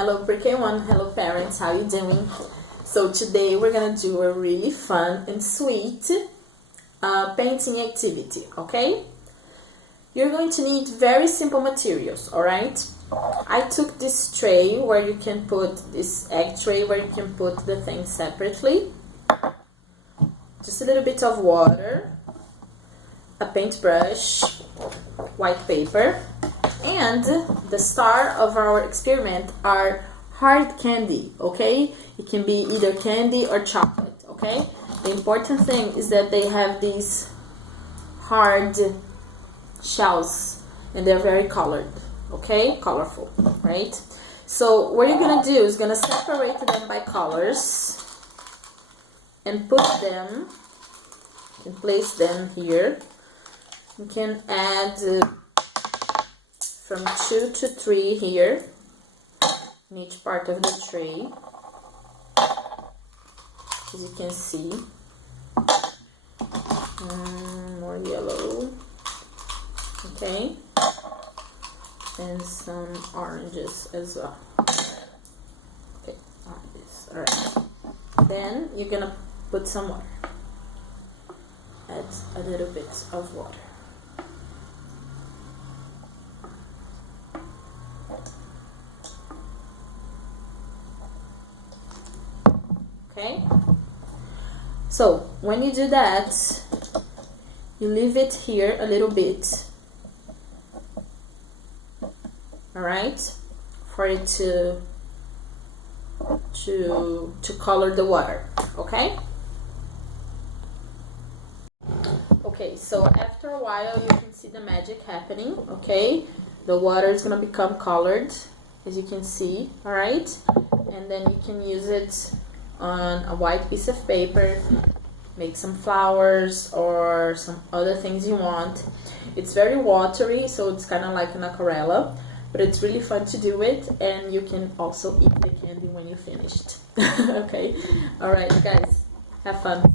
Hello Pre-K1, hello parents, how you doing? So today we're gonna do a really fun and sweet painting activity, okay? You're going to need very simple materials, alright? I took this tray where you can put this egg tray where you can put the things separately. Just a little bit of water, a paintbrush, white paper, and the star of our experiment are hard candy, okay? It can be either candy or chocolate, okay? The important thing is that they have these hard shells and they're very colored, okay? Colorful, right? So what you're gonna do is gonna separate them by colors and put them and place them here. You can add from 2 to 3 here in each part of the tray, as you can see. More yellow, okay, and some oranges as well. Okay, oranges. All right. Then you're gonna put some water. Add a little bit of water. Okay, so when you do that, you leave it here a little bit, all right, for it to color the water, okay? Okay, so after a while you can see the magic happening, okay? The water is gonna become colored, as you can see, all right? And then you can use it on a white piece of paper, make some flowers or some other things you want. It's very watery, so it's kind of like an aquarella, but it's really fun to do it, and you can also eat the candy when you're finished. Okay, all right guys, have fun.